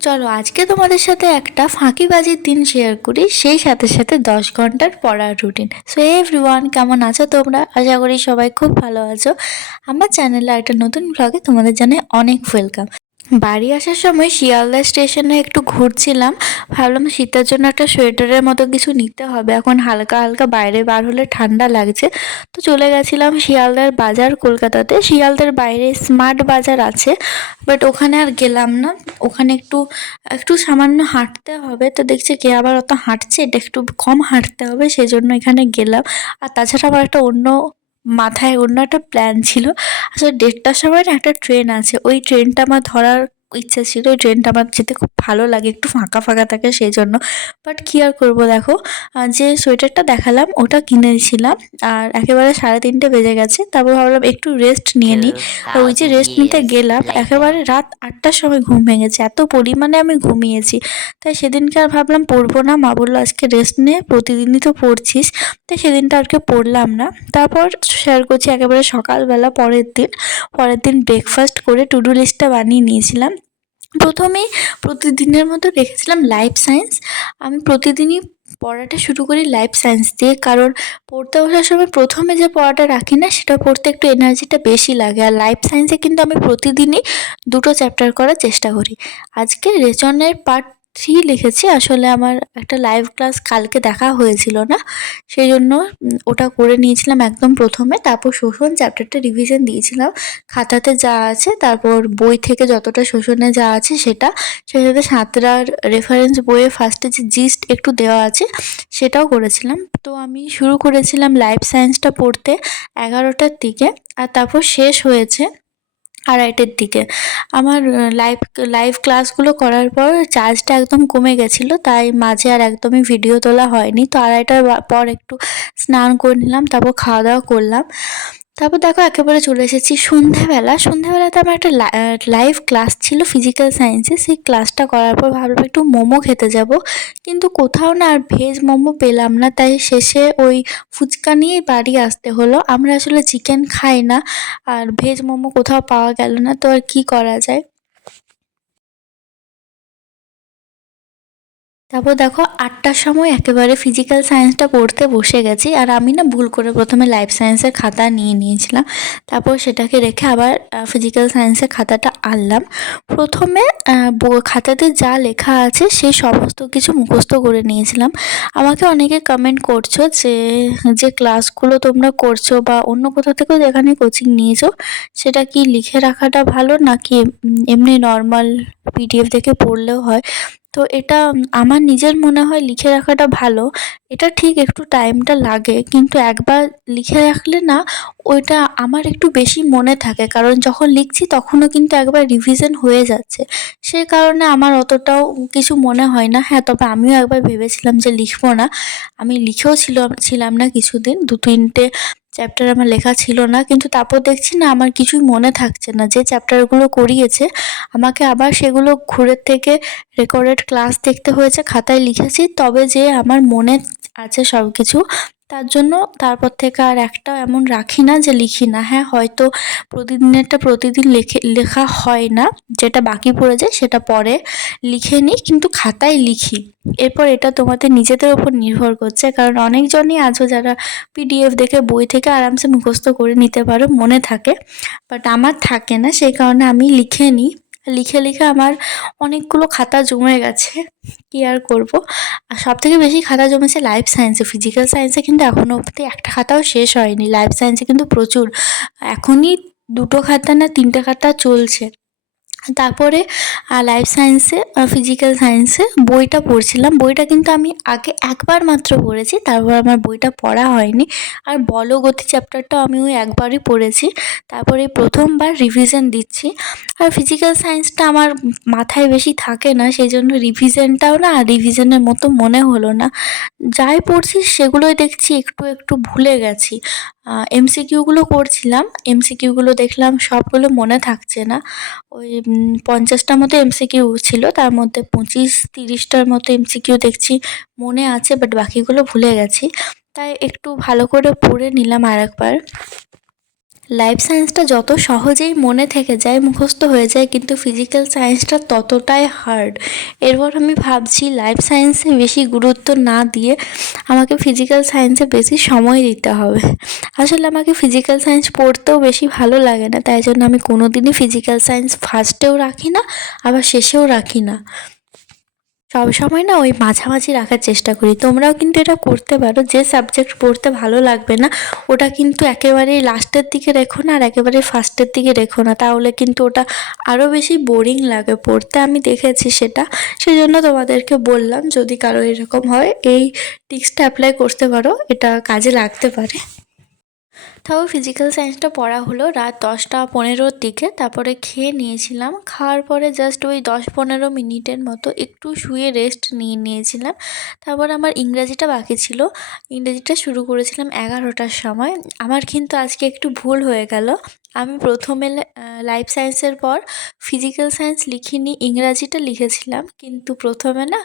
চলো আজকে তোমাদের সাথে একটা ফাঁকিবাজির দিন শেয়ার করি, সেই সাথে সাথে 10 ঘন্টার পড়ার রুটিন। সো এভরিওয়ান, কেমন আছো তোমরা? আশা করি সবাই খুব ভালো আছো। আমার চ্যানেলে একটা নতুন ব্লগে তোমাদের জানাই অনেক ওয়েলকাম। বাড়ি আসার সময় শিয়ালদা স্টেশনে একটু ঘুরছিলাম, ভাবলাম শীতের জন্য একটা সোয়েটারের মতো কিছু নিতে হবে, এখন হালকা হালকা বাইরে বার হলে ঠান্ডা লাগছে। তো চলে গেছিলাম শিয়ালদার বাজার, কলকাতাতে শিয়ালদার বাইরে স্মার্ট বাজার আছে, বাট ওখানে আর গেলাম না। ওখানে একটু একটু সামান্য হাঁটতে হবে, তো দেখছি কে আবার অত হাঁটছে, এটা একটু কম হাঁটতে হবে, সেই জন্য এখানে গেলাম। আর তাছাড়া আমার একটা মাথায় অন্য একটা প্ল্যান ছিল। আসলে 1:30টার সময় না একটা ট্রেন আছে, ওই ট্রেনটা আমার ধরার ইচ্ছা ছিল। ওই ট্রেনটা আমার যেতে খুব ভালো লাগে, একটু ফাঁকা ফাঁকা থাকে সেই জন্য। বাট কী আর করবো, দেখো যে সোয়েটারটা দেখালাম ওটা কিনেছিলাম, আর একেবারে 3:30 বেজে গেছে। তারপর ভাবলাম একটু রেস্ট নিয়ে নিই। আর ওই যে 2000 রেস্ট নিতে years গেলাম, later. একেবারে রাত 8টার সময় ঘুম ভেঙেছে, এত পরিমাণে আমি ঘুমিয়েছি। তাই সেদিনকে আর ভাবলাম পড়বো না, মা বললো আজকে রেস্ট নে, প্রতিদিনই তো পড়ছিস। তাই সেদিনটা আর কি পড়লাম না। তারপর শেয়ার করছি একেবারে সকালবেলা, পরের দিন ব্রেকফাস্ট করে টু ডু লিস্টটা বানিয়ে নিয়েছিলাম। প্রথমেই প্রতিদিনের মতো রেখেছিলাম লাইফ সায়েন্স। আমি প্রতিদিনই পড়াটা শুরু করি লাইফ সায়েন্স দিয়ে, কারণ পড়তে বসার সময় প্রথমে যে পড়াটা রাখি না, সেটা পড়তে একটু এনার্জিটা বেশি লাগে। আর লাইফ সায়েন্সে কিন্তু আমি প্রতিদিনই 2টো চ্যাপ্টার করার চেষ্টা করি। আজকে রেচনের পার্ট 3 লিখেছি। আসলে আমার একটা লাইভ ক্লাস কালকে দেখা হয়েছিল না, সেই জন্য ওটা করে নিয়েছিলাম একদম প্রথমে। তারপর শোষণ চ্যাপ্টারটা রিভিশন দিয়েছিলাম, খাতাতে যা আছে, তারপর বই থেকে যতটা শোষণে যা আছে সেটা, সেই সাথে সাঁতরার রেফারেন্স বইয়ে ফার্স্টে যে জিস্ট একটু দেওয়া আছে সেটাও করেছিলাম। তো আমি শুরু করেছিলাম লাইফ সায়েন্সটা পড়তে 11টার দিকে, আর তারপর শেষ হয়েছে 2:30টার দিকে। আমার লাইভ ক্লাসগুলো করার পর চার্জটা একদম কমে গেছিলো, তাই মাঝে আর একদমই ভিডিও তোলা হয়নি। তো 2:30টার পর একটু স্নান করে নিলাম, তারপর খাওয়া দাওয়া করলাম। তারপর দেখো একেবারে চলে এসেছি সন্ধ্যাবেলাতে আমার একটা লাইভ ক্লাস ছিল ফিজিক্যাল সায়েন্সে। সেই ক্লাসটা করার পর ভাবলাম একটু মোমো খেতে যাব, কিন্তু কোথাও না আর ভেজ মোমো পেলাম না, তাই শেষে ওই ফুচকা নিয়েই বাড়ি আসতে হলো। আমরা আসলে চিকেন খাই না, আর ভেজ মোমো কোথাও পাওয়া গেল না, তো আর কি করা যায়। তারপর দেখো 8টার সময় একেবারে ফিজিক্যাল সায়েন্সটা পড়তে বসে গেছি, আর আমি না ভুল করে প্রথমে লাইফ সায়েন্সের খাতা নিয়ে নিয়েছিলাম। তারপর সেটাকে রেখে আবার ফিজিক্যাল সায়েন্সের খাতাটা আনলাম। প্রথমে খাতাতে যা লেখা আছে সেই সমস্ত কিছু মুখস্থ করে নিয়েছিলাম। আমাকে অনেকে কমেন্ট করছো যে যে ক্লাসগুলো তোমরা করছো বা অন্য কোথাও থেকেও যেখানে কোচিং নিয়েছো, সেটা কি লিখে রাখাটা ভালো, নাকি এমনি নর্মাল পিডিএফ দেখে পড়লেও হয়? তো এটা আমার নিজের মনে হয় লিখে রাখাটা ভালো। এটা ঠিক একটু টাইমটা লাগে, কিন্তু একবার লিখে রাখলে না ওইটা আমার একটু বেশি মনে থাকে, কারণ যখন লিখছি তখনও কিন্তু একবার রিভিশন হয়ে যাচ্ছে। সেই কারণে আমার অতটাও কিছু মনে হয় না। হ্যাঁ, তবে আমিও একবার ভেবেছিলাম যে লিখবো না। আমি লিখেও ছিলাম না কিছুদিন, 2-3টে চ্যাপ্টার আমার লেখা ছিল না, কিন্তু তারপর দেখছি না আমার কিছুই মনে থাকছে না। যে চ্যাপ্টারগুলো করিয়েছে আমাকে আবার সেগুলো ঘুরে থেকে রেকর্ডেড ক্লাস দেখতে হয়েছে, খাতায় লিখেছি তবে যে আমার মনে আছে সব কিছু। তার জন্য তারপর থেকে আর একটাও এমন রাখি না যে লিখি না। হ্যাঁ, হয়তো প্রতিদিনেরটা প্রতিদিন লেখা হয় না, যেটা বাকি পড়ে যায় সেটা পরে লিখে নিই, কিন্তু খাতায় লিখি। এরপর এটা তোমাদের নিজেদের ওপর নির্ভর করছে, কারণ অনেকজনই আছো যারা পিডিএফ দেখে বই থেকে আরামসে মুখস্থ করে নিতে পারো, মনে থাকে। বাট আমার থাকে না, সেই কারণে আমি লিখে নিই। লিখে লিখে আমার অনেকগুলো খাতা জমে গেছে, কি আর করব। আর সব থেকে বেশি খাতা জমেছে লাইফ সায়েন্সে। ফিজিক্যাল সায়েন্সে কিন্তু এখনো অবধি একটা খাতাও শেষ হয়নি, লাইফ সায়েন্সে কিন্তু প্রচুর। এখনই 2টো খাতা না 3টে খাতা চলছে। তারপরে লাইফ সায়েন্সে ফিজিক্যাল সায়েন্সে বইটা পড়ছিলাম। বইটা কিন্তু আমি আগে একবার মাত্র পড়েছি, তারপর আমার বইটা পড়া হয়নি। আর বলগতি চ্যাপ্টারটাও আমি ওই একবারই পড়েছি, তারপরে প্রথমবার রিভিশন দিচ্ছি। আর ফিজিক্যাল সায়েন্সটা আমার মাথায় বেশি থাকে না, সেই জন্য রিভিশনটাও না রিভিশনের মতো মনে হলো না। যাই পড়ছি সেগুলোই দেখছি একটু একটু ভুলে গেছি। এমসিকিউগুলো করছিলাম, এমসিকিউগুলো দেখলাম সবগুলো মনে থাকছে না। ওই 50টার মতো এমসিকিউ ছিল, তার মধ্যে 25-30টার মতো এমসিকিউ দেখছি মনে আছে, বাট বাকিগুলো ভুলে গেছি। তাই একটু ভালো করে পড়ে নিলাম আরেকবার। লাইফ সায়েন্সটা যত সহজেই মনে থেকে যায়, মুখস্থ হয়ে যায়, কিন্তু ফিজিক্যাল সায়েন্সটা ততটাই হার্ড। এরপর আমি ভাবছি লাইফ সায়েন্সে বেশি গুরুত্ব না দিয়ে আমাকে ফিজিক্যাল সায়েন্সে বেশি সময় দিতে হবে। আসলে আমাকে ফিজিক্যাল সায়েন্স পড়তেও বেশি ভালো লাগে না, তাই জন্য আমি কোনো দিনই ফিজিক্যাল সায়েন্স ফার্স্টেও রাখি না, আবার শেষেও রাখি না। সবসময় না ওই মাঝামাঝি রাখার চেষ্টা করি। তোমরাও কিন্তু এটা করতে পারো। যে সাবজেক্ট পড়তে ভালো লাগবে না ওটা কিন্তু একেবারেই লাস্টের দিকে রেখো না, আর একেবারে ফার্স্টের দিকে রেখো না, তাহলে কিন্তু ওটা আরও বেশি বোরিং লাগে পড়তে। আমি দেখেছি সেটা, সেই জন্য তোমাদেরকে বললাম যদি কারো এরকম হয় এই টিক্সটা অ্যাপ্লাই করতে পারো, এটা কাজে লাগতে পারে। তাও ফিজিক্যাল সায়েন্সটা পড়া হলো রাত 10টা 15-র দিকে। তারপরে খেয়ে নিয়েছিলাম, খাওয়ার পরে জাস্ট ওই 10-15 মিনিটের মতো একটু শুয়ে রেস্ট নিয়েছিলাম। তারপর আমার ইংরাজিটা বাকি ছিল, ইংরেজিটা শুরু করেছিলাম 11টার সময়। আমার কিন্তু আজকে একটু ভুল হয়ে গেল, আমি প্রথমে লাইফ সায়েন্সের পর ফিজিক্যাল সায়েন্স লিখিনি, ইংরাজিটা লিখেছিলাম। কিন্তু প্রথমে না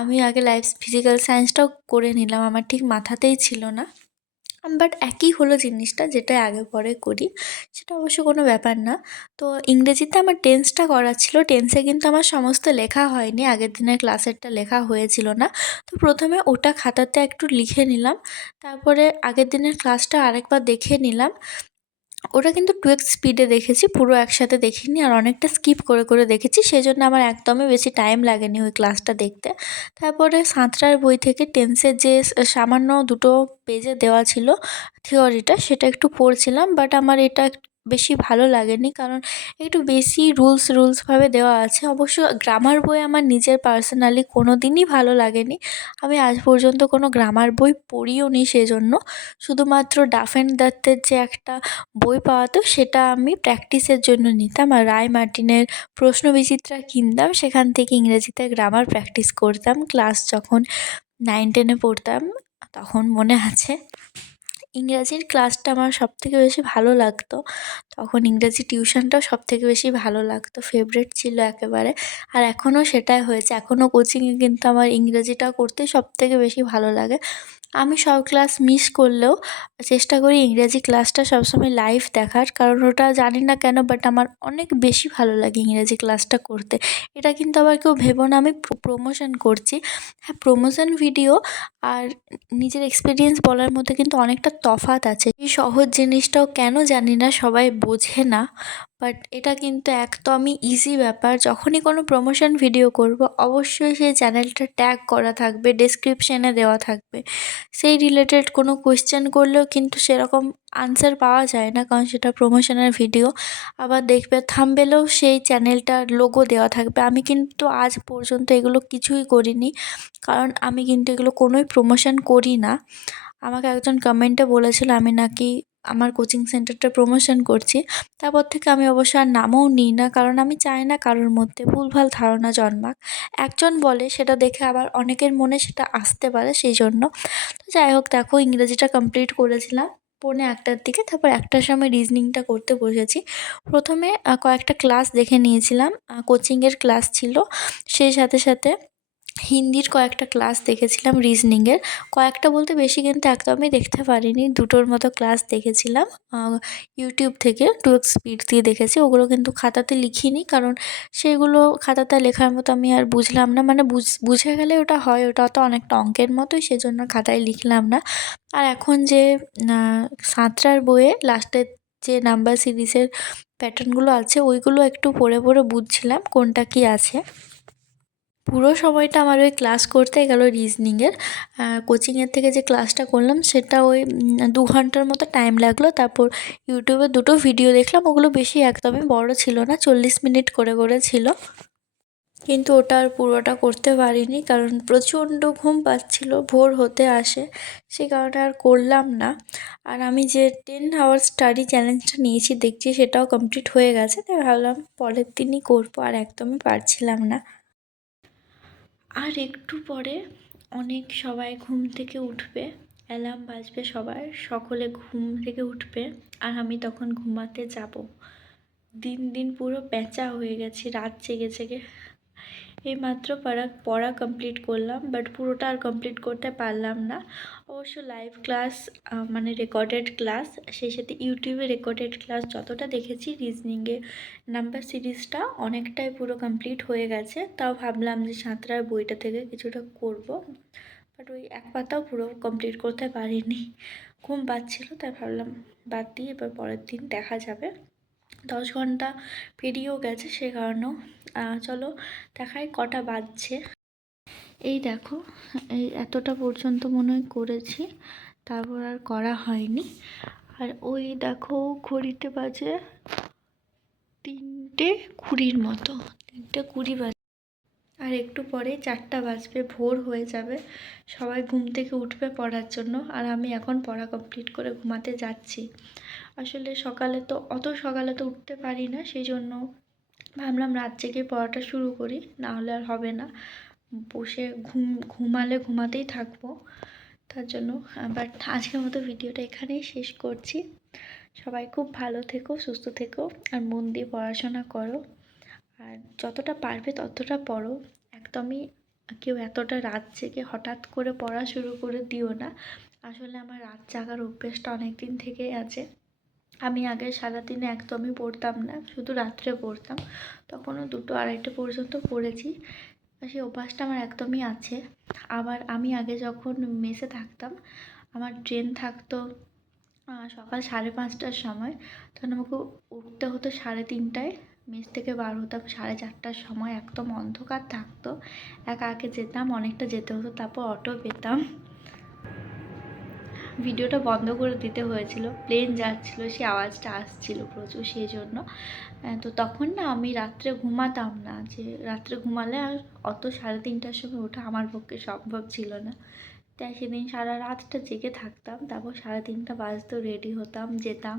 আমি আগে ফিজিক্যাল সায়েন্সটাও করে নিলাম, আমার ঠিক মাথাতেই ছিল না। বাট একই হলো জিনিসটা, যেটা আগে পরে করি, সেটা অবশ্য কোনো ব্যাপার না। তো ইংরেজিতে আমার টেন্সটা করা ছিল, টেন্সে কিন্তু আমার সমস্ত লেখা হয়নি, আগের দিনের ক্লাসেরটা লেখা হয়েছিল না। তো প্রথমে ওটা খাতাতে একটু লিখে নিলাম, তারপরে আগের দিনের ক্লাসটা আরেকবার দেখে নিলাম। ওটা কিন্তু 2x স্পিডে দেখেছি, পুরো একসাথে দেখিনি, আর অনেকটা স্কিপ করে করে দেখেছি, সেজন্য আমার একদমই বেশি টাইম লাগেনি ওই ক্লাসটা দেখতে। তারপরে সাঁতরার বই থেকে টেন্সের যে সামান্য 2 পেজে দেওয়া ছিল থিওরিটা, সেটা একটু পড়ছিলাম। বাট আমার এটা বেশি ভালো লাগেনি, কারণ একটু বেশি রুলসভাবে দেওয়া আছে। অবশ্য গ্রামার বই আমার নিজের পার্সোনালি কোনো দিনই ভালো লাগেনি, আমি আজ পর্যন্ত কোনো গ্রামার বই পড়িও নি। সেজন্য শুধুমাত্র ডাফ অ্যান্ড দত্তের যে একটা বই পাওয়াতো সেটা আমি প্র্যাকটিসের জন্য নিতাম, আর রায় মার্টিনের প্রশ্নবিচিত্রা কিনতাম, সেখান থেকে ইংরেজিতে গ্রামার প্র্যাকটিস করতাম। ক্লাস যখন 9-10-এ পড়তাম তখন মনে আছে। ইংরাজির ক্লাসটা আমার সবথেকে বেশি ভালো লাগতো, তখন ইংরেজি টিউশনটাও সবথেকে বেশি ভালো লাগতো, ফেভারিট ছিল একেবারে। আর এখনও সেটাই হয়েছে, এখনও কোচিংয়ে কিন্তু আমার ইংরেজিটা করতে সবথেকে বেশি ভালো লাগে। আমি সব ক্লাস মিস করলেও চেষ্টা করি ইংরেজি ক্লাসটা সবসময় লাইভ দেখার, কারণ ওটা জানি না কেন বাট আমার অনেক বেশি ভালো লাগে ইংরেজি ক্লাসটা করতে। এটা কিন্তু আবার কেউ ভেবো না আমি প্রমোশন করছি। হ্যাঁ, প্রমোশন ভিডিও আর নিজের এক্সপিরিয়েন্স বলার মধ্যে কিন্তু অনেকটা তফাৎ আছে। এই সহজ জিনিসটাও কেন জানি না সবাই বোঝে না, বাট এটা কিন্তু একদমই ইজি ব্যাপার। যখনই কোনো প্রমোশন ভিডিও করব অবশ্যই সেই চ্যানেলটা ট্যাগ করা থাকবে, ডেসক্রিপশানে দেওয়া থাকবে। সেই রিলেটেড কোনো কোয়েশ্চেন করলেও কিন্তু সেরকম আনসার পাওয়া যায় না, কারণ সেটা প্রমোশনের ভিডিও। আবার দেখবে থাম্বনেলেও সেই চ্যানেলটার লোগো দেওয়া থাকবে। আমি কিন্তু আজ পর্যন্ত এগুলো কিছুই করিনি, কারণ আমি কিন্তু এগুলো কোনোই প্রমোশন করি না। আমাকে একজন কমেন্টে বলেছিল আমি নাকি আমার কোচিং সেন্টারটা প্রমোশন করছি, তারপর থেকে আমি অবশ্য আর নামও নিই না, কারণ আমি চাই না কারোর মধ্যে ভুলভাল ধারণা জন্মাক। একজন বলে সেটা দেখে আবার অনেকের মনে সেটা আসতে পারে, সেই জন্য। তো যাই হোক, দেখো ইংরেজিটা কমপ্লিট করেছিলাম 1:45-র দিকে, তারপর 1টার সময় রিজনিংটা করতে বসেছি। প্রথমে কয়েকটা ক্লাস দেখে নিয়েছিলাম, কোচিংয়ের ক্লাস ছিল, সেই সাথে সাথে হিন্দির কয়েকটা ক্লাস দেখেছিলাম, রিজনিংয়ের কয়েকটা বলতে বেশি কিন্তু একদমই দেখতে পারিনি, 2টোর মতো ক্লাস দেখেছিলাম ইউটিউব থেকে, 2x স্পিড দিয়ে দেখেছি। ওগুলো কিন্তু খাতাতে লিখিনি, কারণ সেগুলো খাতাতে লেখার মতো আমি আর বুঝলাম না, মানে বুঝে গেলে ওটা হয়, ওটা তো অনেকটা অঙ্কের মতোই, সেজন্য খাতায় লিখলাম না। আর এখন যে সাঁতরার বইয়ে লাস্টের যে নাম্বার সিরিজের প্যাটার্নগুলো আছে ওইগুলো একটু পড়ে পড়ে বুঝছিলাম কোনটা কী আছে। পুরো সময়টা আমার ওই ক্লাস করতে গেল রিজনিংয়ের। কোচিংয়ের থেকে যে ক্লাসটা করলাম সেটা ওই 2 ঘন্টার মতো টাইম লাগলো। তারপর ইউটিউবে 2টো ভিডিও দেখলাম, ওগুলো বেশি একদমই বড় ছিল না, 40 মিনিট করে করে ছিল। কিন্তু ওটা আর পুরোটা করতে পারিনি, কারণ প্রচণ্ড ঘুম পাচ্ছিল, ভোর হতে আসে, সে কারণে আর করলাম না। আর আমি যে 10 আওয়ার্স স্টাডি চ্যালেঞ্জটা নিয়েছি দেখছি সেটাও কমপ্লিট হয়ে গেছে, তাই ভাবলাম পরের দিনই করবো, আর একদমই পারছিলাম না। আর একটু পরে অনেক সবাই ঘুম থেকে উঠবে, অ্যালার্ম বাজবে সবার, সকলে ঘুম থেকে উঠবে, আর আমি তখন ঘুমাতে যাব। দিন দিন পুরো প্যাঁচা হয়ে গেছি রাত জেগে জেগে। এইমাত্র পড়া কমপ্লিট করলাম, বাট পুরোটা আর কমপ্লিট করতে পারলাম না। অবশ্য লাইভ ক্লাস মানে রেকর্ডেড ক্লাস, সেই সাথে ইউটিউবে রেকর্ডেড ক্লাস যতটা দেখেছি, রিজনিংয়ে নাম্বার সিরিজটা অনেকটাই পুরো কমপ্লিট হয়ে গেছে। তাও ভাবলাম যে সাঁতরার বইটা থেকে কিছুটা করব, বাট ওই এক পাতাও পুরো কমপ্লিট করতে পারিনি। ঘুম পাচ্ছিল, তাই ভাবলাম বাদ দিয়ে এবার পরের দিন দেখা যাবে। 10 ঘন্টা পেরিয়েও গেছে, সে কারণেও চলো দেখাই কটা বাজছে। এই দেখো, এই এতটা পর্যন্ত মনে হয় করেছি, তারপর আর করা হয়নি। আর ওই দেখো ঘড়িতে বাজে 3:20 মতো, 3:20 বাজে। আর একটু পরে 4টা বাজবে, ভোর হয়ে যাবে, সবাই ঘুম থেকে উঠবে পড়ার জন্য। আর আমি এখন পড়া কমপ্লিট করে ঘুমাতে যাচ্ছি। আসলে অত সকালে তো উঠতে পারি না, সেই জন্য ভাবলাম রাত জেগে পড়াটা শুরু করি, না হলে আর হবে না। বসে ঘুমালে ঘুমাতেই থাকবো, তার জন্য। বাট আজকের মতো ভিডিওটা এখানেই শেষ করছি। সবাই খুব ভালো থেকো, সুস্থ থেকো, আর মন দিয়ে পড়াশোনা করো। আর যতটা পারবে ততটা পড়ো। একদমই কেউ এতটা রাত জেগে হঠাৎ করে পড়া শুরু করে দিও না। আসলে আমার রাত জাগার অভ্যেসটা অনেক দিন থেকেই আছে। আমি আগে সারাদিনে একদমই পড়তাম না, শুধু রাত্রে পড়তাম। তখনও 2-2:30 পর্যন্ত পড়েছি। সেই অভ্যাসটা আমার একদমই আছে। আবার আমি আগে যখন মেসে থাকতাম, আমার ট্রেন থাকতো সকাল 5:30টার সময়, তখন আমাকে উঠতে হতো 3:30টায়। মেস থেকে বার হতাম 4:30টার সময়, একদম অন্ধকার থাকতো। একা একা যেতাম, অনেকটা যেতে হতো, তারপর অটো পেতাম। ভিডিওটা বন্ধ করে দিতে হয়েছিল, প্লেন যাচ্ছিলো, সেই আওয়াজটা আসছিল প্রচুর, সেই জন্য। তো তখন না আমি রাত্রে ঘুমাতাম না, যে রাত্রে ঘুমালে আর অত 3:30টার সময় ওঠা আমার পক্ষে সম্ভব ছিল না। তাই সেদিন সারা রাতটা জেগে থাকতাম, তারপর 3:30 বাজতেও রেডি হতাম, যেতাম।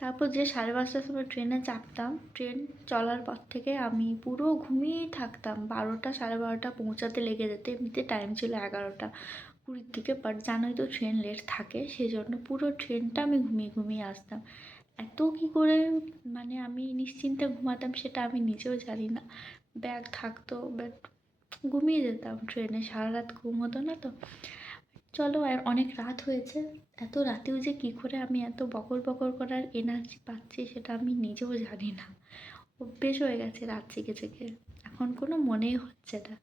তারপর যে 5:30টার সময় ট্রেনে চাপতাম, ট্রেন চলার পর থেকে আমি পুরো ঘুমিয়েই থাকতাম। 12টা 12:30 পৌঁছাতে লেগে যেত, এমনিতে টাইম ছিল 11:20 দিকে, বাট জানোই তো ট্রেন লেট থাকে, সেই জন্য পুরো ট্রেনটা আমি ঘুমিয়ে ঘুমিয়ে আসতাম। এত কী করে মানে আমি নিশ্চিন্তে ঘুমাতাম সেটা আমি নিজেও জানি না। ব্যাগ থাকতো, বাট ঘুমিয়ে যেতাম ট্রেনে, সারা রাত ঘুম হতো না তো। চলো, আর অনেক রাত হয়েছে। এত রাতেও যে কী করে আমি এত বকর বকর করার এনার্জি পাচ্ছি সেটা আমি নিজেও জানি না। অভ্যেস হয়ে গেছে রাত জেগে জেগে, এখন কোনো মনেই হচ্ছে না।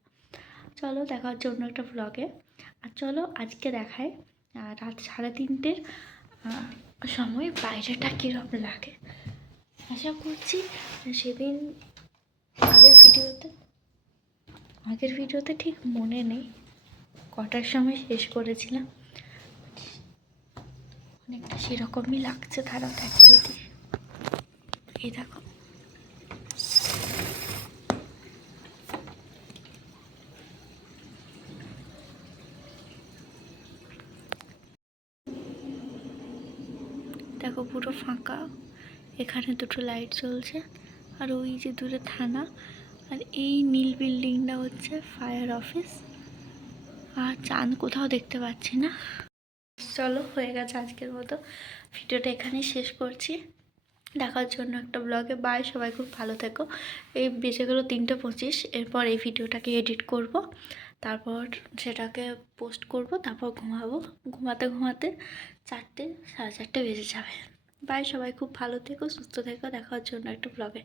চলো, দেখা হচ্ছে অন্য একটা ভ্লগে। আর চলো আজকে দেখায় রাত 3:30টার সময় বাইরেটা কীরকম লাগে। আশা করছি সেদিন আগের ভিডিওতে ঠিক মনে নেই কটার সময় শেষ করেছিলাম, অনেকটা সেরকমই লাগছে। তারাও দেখিয়ে দিই, এই দেখো। দেখো পুরো ফাঁকা, এখানে দুটো লাইট জ্বলছে, আর ওই যে দূরে থানা, আর এই নীল বিল্ডিংটা হচ্ছে ফায়ার অফিস। আর চাঁদ কোথাও দেখতে পাচ্ছি না। চলো, হয়ে গেছে আজকের মতো, ভিডিওটা এখানেই শেষ করছি। দেখার জন্য একটা ব্লগে বাই। সবাই খুব ভালো থেকো। এই বেজে গেলো 3:25, এরপর এই ভিডিওটাকে এডিট করব, তারপর সেটাকে পোস্ট করব, তারপর ঘুমাবো। ঘুমাতে ঘুমাতে 4টে 4:30 বেজে যাবে। বাই, সবাই খুব ভালো থেকো, সুস্থ থেকো। দেখার জন্য একটা ব্লগে।